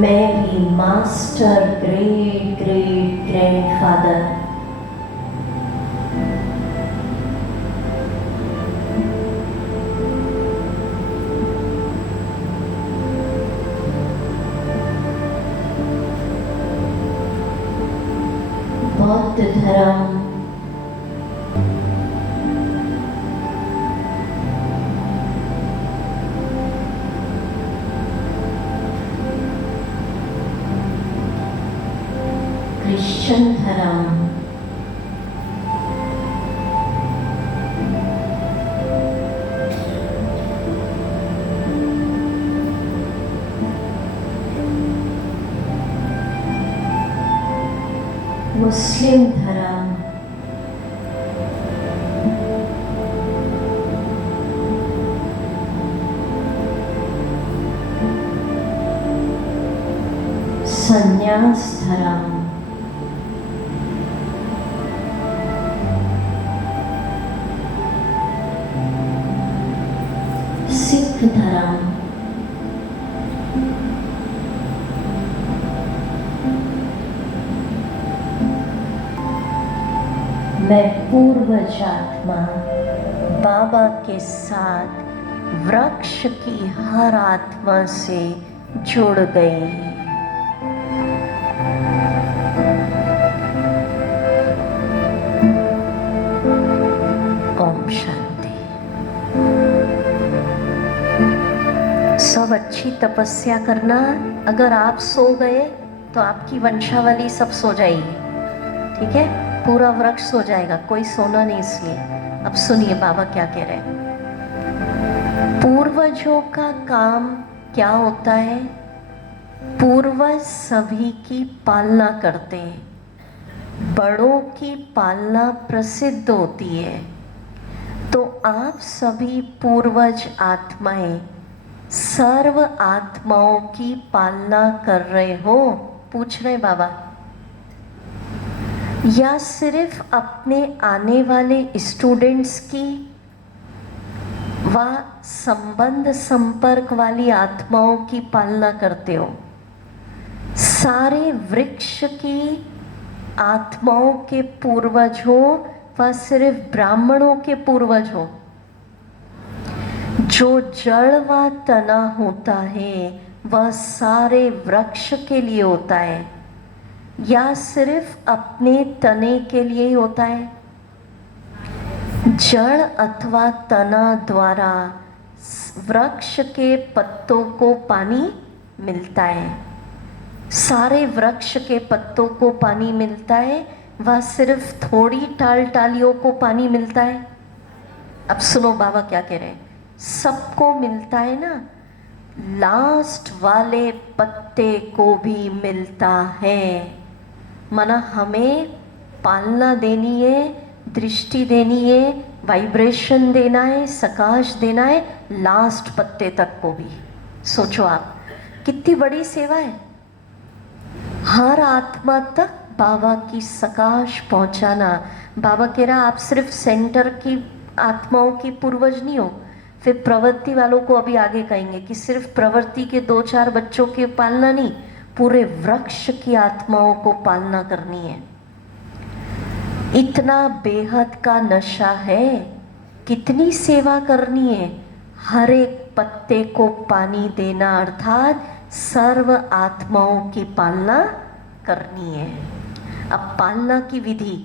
मैं भी master great great grandfather बौद्ध धर्म क्रिश्चियन धर्म मुस्लिम धर्म संन्यास धर्म सिख धर्म मैं पूर्वज आत्मा बाबा के साथ वृक्ष की हर आत्मा से जुड़ गई। ओम शांति। सब अच्छी तपस्या करना। अगर आप सो गए तो आपकी वंशावली सब सो जाएगी, ठीक है? पूरा वृक्ष सो जाएगा, कोई सोना नहीं। इसलिए अब सुनिए बाबा क्या कह रहे हैं। पूर्वजों का काम क्या होता है? पूर्वज सभी की पालना करते हैं, बड़ों की पालना प्रसिद्ध होती है। तो आप सभी पूर्वज आत्माएं सर्व आत्माओं की पालना कर रहे हो? पूछ रहे बाबा। या सिर्फ अपने आने वाले स्टूडेंट्स की व संबंध संपर्क वाली आत्माओं की पालना करते हो? सारे वृक्ष की आत्माओं के पूर्वज हो व सिर्फ ब्राह्मणों के पूर्वज हो? जो जड़ व तना होता है वह सारे वृक्ष के लिए होता है या सिर्फ अपने तने के लिए ही होता है? जड़ अथवा तना द्वारा वृक्ष के पत्तों को पानी मिलता है। सारे वृक्ष के पत्तों को पानी मिलता है, वह सिर्फ थोड़ी टालियों को पानी मिलता है? अब सुनो बाबा क्या कह रहे हैं। सबको मिलता है ना, लास्ट वाले पत्ते को भी मिलता है। माना हमें पालना देनी है, दृष्टि देनी है, वाइब्रेशन देना है, सकाश देना है लास्ट पत्ते तक को भी। सोचो आप कितनी बड़ी सेवा है। हर आत्मा तक बाबा की सकाश पहुंचाना। बाबा कह रहा आप सिर्फ सेंटर की आत्माओं की पूर्वज नहीं हो। फिर प्रवृत्ति वालों को अभी आगे कहेंगे कि सिर्फ प्रवृत्ति के 2-4 बच्चों की पालना नहीं, पूरे वृक्ष की आत्माओं को पालना करनी है। इतना बेहद का नशा है, कितनी सेवा करनी है। हर एक पत्ते को पानी देना अर्थात सर्व आत्माओं की पालना करनी है। अब पालना की विधि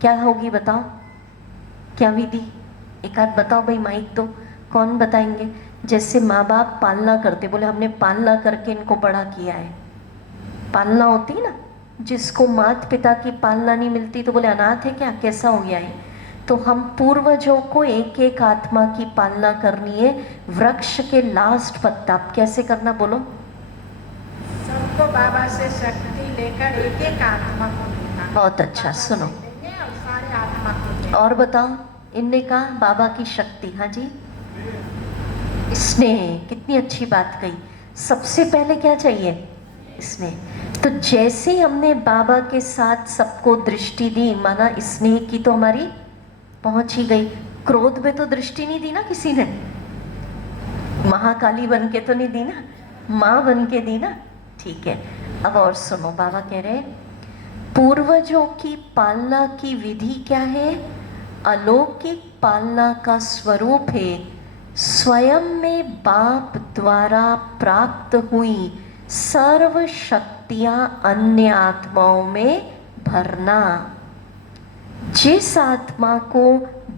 क्या होगी बताओ? क्या विधि? एक आध बताओ भाई, माइक तो कौन बताएंगे? जैसे माँ बाप पालना करते, बोले हमने पालना करके इनको बड़ा किया है। पालना होती है ना, जिसको माता पिता की पालना नहीं मिलती तो बोले अनाथ है क्या, कैसा हो गया है? तो हम पूर्वजों को एक एक आत्मा की पालना करनी है। वृक्ष के लास्ट पत्ता कैसे करना बोलो? सबको बाबा से शक्ति लेकर एक एक आत्मा को देना। बहुत अच्छा, सुनो और सारे आत्मा को देना। और बताओ। इनने कहा बाबा की शक्ति। हाँ जी, स्नेह। कितनी अच्छी बात कही। सबसे पहले क्या चाहिए? स्नेह। तो जैसे ही हमने बाबा के साथ सबको दृष्टि दी, माना स्नेह की तो हमारी पहुंच ही गई। क्रोध में तो दृष्टि नहीं दी ना किसी ने, महाकाली बन के तो नहीं दी ना, माँ बन के दी ना, ठीक है, अब और सुनो। बाबा कह रहे पूर्वजों की पालना की विधि क्या है? अलौकिक पालना का स्वरूप है स्वयं में बाप द्वारा प्राप्त हुई सर्व शक्तियां अन्य आत्माओं में भरना। जिस आत्मा को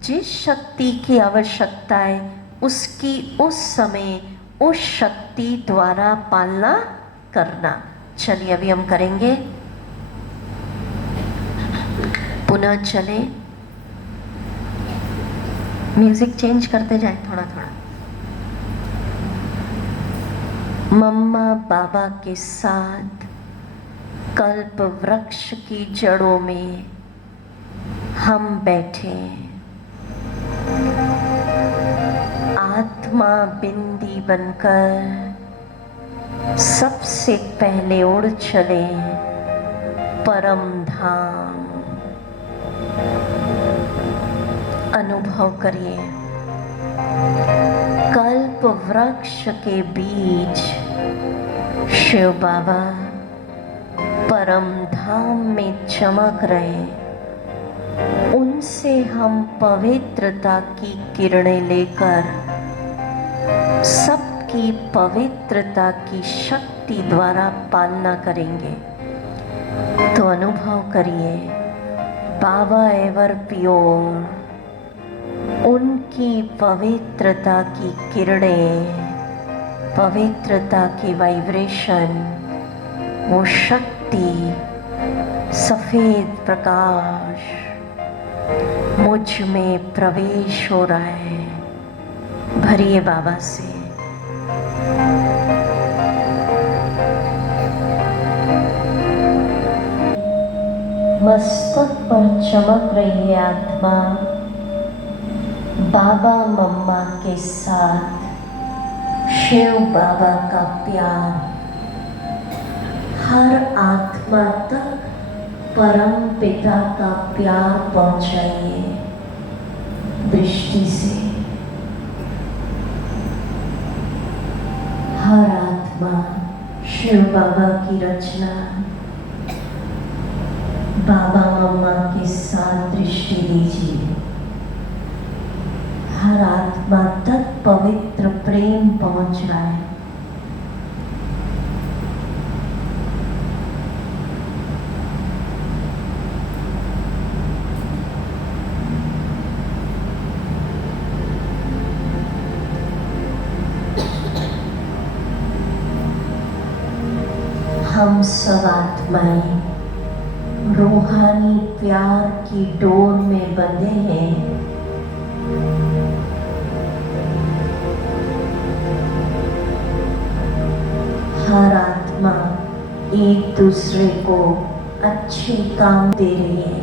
जिस शक्ति की आवश्यकता है उसकी उस समय उस शक्ति द्वारा पालना करना। चलिए अभी हम करेंगे, पुनः चले, म्यूजिक चेंज करते जाए थोड़ा थोड़ा। मम्मा बाबा के साथ कल्प वृक्ष की जड़ों में हम बैठे, आत्मा बिंदी बनकर सबसे पहले उड़ चले परम धाम। अनुभव करिए, कल्प वृक्ष के बीच शिव बाबा परम धाम में चमक रहे, उनसे हम पवित्रता की किरणें लेकर सबकी पवित्रता की शक्ति द्वारा पालना करेंगे। तो अनुभव करिए, बाबा एवर प्योर, उनकी पवित्रता की किरणें, पवित्रता की वाइब्रेशन, वो शक्ति, सफेद प्रकाश मुझ में प्रवेश हो रहा है। भरिए बाबा से। मस्तक पर चमक रही है आत्मा बाबा मम्मा के साथ शिव बाबा का प्यार हर आत्मा तक परम पिता का प्यार पहुंचाइए दृष्टि से। हर आत्मा शिव बाबा की रचना बाबा मम्मा के साथ दृष्टि दीजिए। हर आत्मा तक पवित्र प्रेम पहुंच रहा है। हम सब आत्माएं रूहानी प्यार की डोर में बंधे हैं। हर आत्मा एक दूसरे को अच्छे काम दे रही है।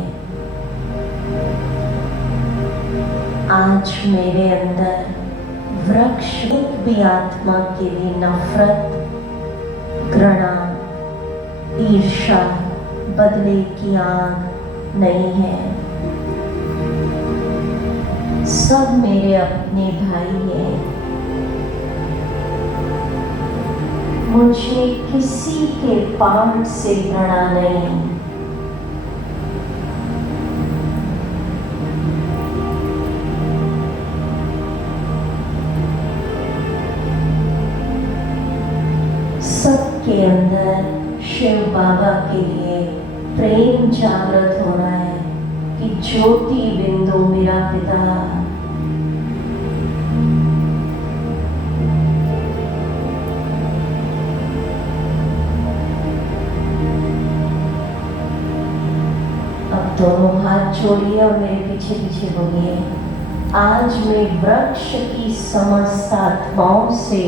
आज मेरे अंदर वृक्ष एक भी आत्मा के लिए नफरत, घृणा, ईर्ष्या, बदले की आग नहीं है। सब मेरे अपने भाई हैं। मुझे किसी के पाप से घृणा नहीं। सबके अंदर शिव बाबा के लिए प्रेम जागृत हो रहा है कि ज्योति बिंदु मेरा पिता। अब दोनों हाथ जोड़िए और मेरे पीछे पीछे बोलिए, आज मैं वृक्ष की समस्त आत्माओं से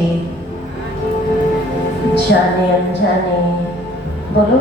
जाने अनजाने बोलो